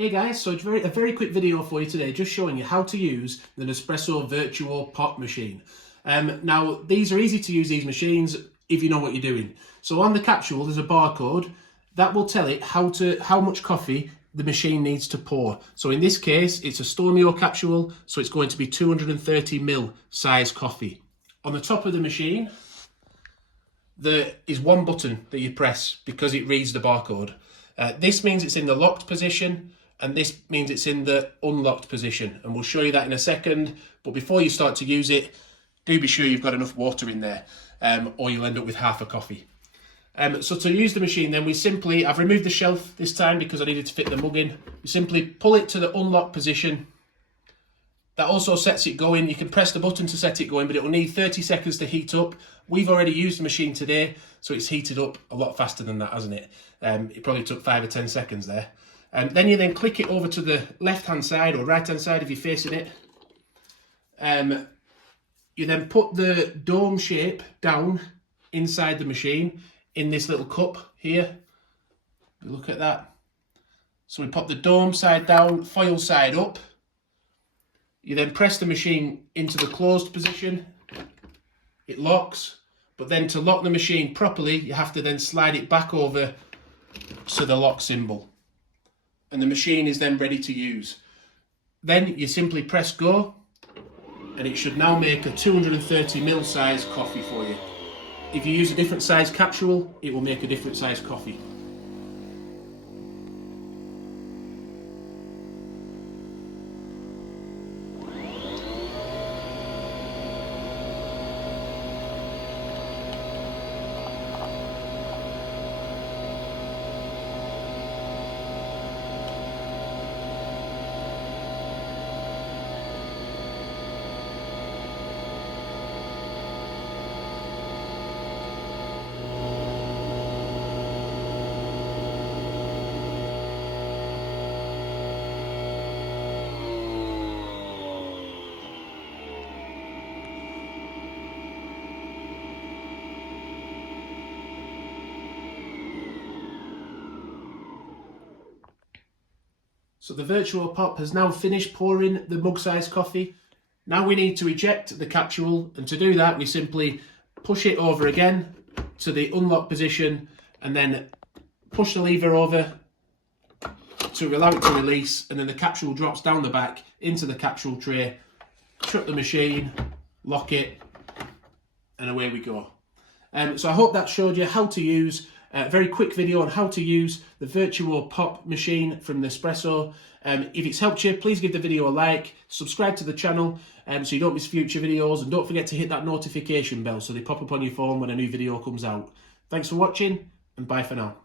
Hey guys, so it's a very quick video for you today, just showing you how to use the Nespresso Vertuo Pop machine. Now, these are easy to use, these machines, if you know what you're doing. So on the capsule, there's a barcode that will tell it how much coffee the machine needs to pour. So in this case, it's a Stomio capsule, so it's going to be 230ml size coffee. On the top of the machine, there is one button that you press because it reads the barcode. This means it's in the locked position, and this means it's in the unlocked position, and we'll show you that in a second. But before you start to use it, do be sure you've got enough water in there, or you'll end up with half a coffee. So to use the machine then, I've removed the shelf this time because I needed to fit the mug in. We simply pull it to the unlocked position. That also sets it going. You can press the button to set it going, but it will need 30 seconds to heat up. We've already used the machine today, so it's heated up a lot faster than that, hasn't it? It probably took 5 or 10 seconds there. Then you then click it over to the left-hand side or right-hand side if you're facing it. You then put the dome shape down inside the machine in this little cup here. Look at that. So we pop the dome side down, foil side up. You then press the machine into the closed position. It locks, but then to lock the machine properly, you have to then slide it back over to the lock symbol. And the machine is then ready to use. Then you simply press go, and it should now make a 230ml size coffee for you. If you use a different size capsule, it will make a different size coffee. So the Vertuo Pop has now finished pouring the mug-sized coffee. Now we need to eject the capsule, and to do that we simply push it over again to the unlock position and then push the lever over to allow it to release, and then the capsule drops down the back into the capsule tray. Shut the machine, lock it, and away we go. So I hope that showed you how to use a very quick video on how to use the Vertuo Pop machine from Nespresso. If it's helped you, please give the video a like, subscribe to the channel so you don't miss future videos, and don't forget to hit that notification bell so they pop up on your phone when a new video comes out. Thanks for watching, and bye for now.